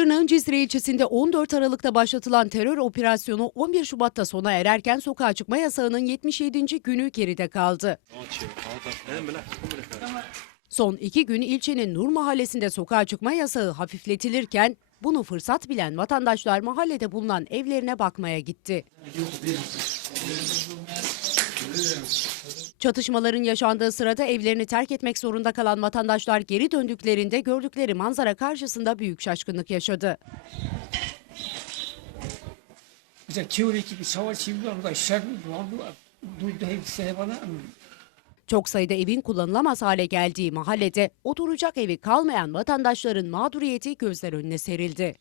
Şırnak'ın Cizre ilçesinde 14 Aralık'ta başlatılan terör operasyonu 11 Şubat'ta sona ererken sokağa çıkma yasağının 77. günü geride kaldı. Son iki gün ilçenin Nur Mahallesi'nde sokağa çıkma yasağı hafifletilirken bunu fırsat bilen vatandaşlar mahallede bulunan evlerine bakmaya gitti. Çatışmaların yaşandığı sırada evlerini terk etmek zorunda kalan vatandaşlar geri döndüklerinde gördükleri manzara karşısında büyük şaşkınlık yaşadı. Çok sayıda evin kullanılamaz hale geldiği mahallede oturacak evi kalmayan vatandaşların mağduriyeti gözler önüne serildi.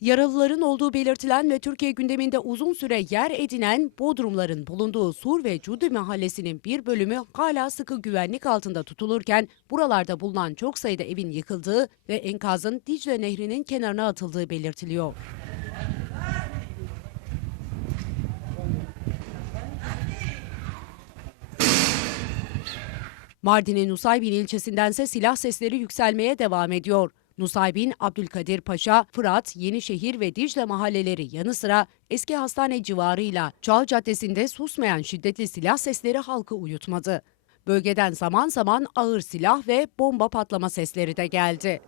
Yaralıların olduğu belirtilen ve Türkiye gündeminde uzun süre yer edinen Bodrumların bulunduğu Sur ve Cudi mahallesinin bir bölümü hala sıkı güvenlik altında tutulurken buralarda bulunan çok sayıda evin yıkıldığı ve enkazın Dicle Nehri'nin kenarına atıldığı belirtiliyor. Mardin'in Nusaybin ilçesindense silah sesleri yükselmeye devam ediyor. Nusaybin, Abdülkadir Paşa, Fırat, Yenişehir ve Dicle mahalleleri yanı sıra eski hastane civarıyla Çağ Caddesi'nde susmayan şiddetli silah sesleri halkı uyutmadı. Bölgeden zaman zaman ağır silah ve bomba patlama sesleri de geldi.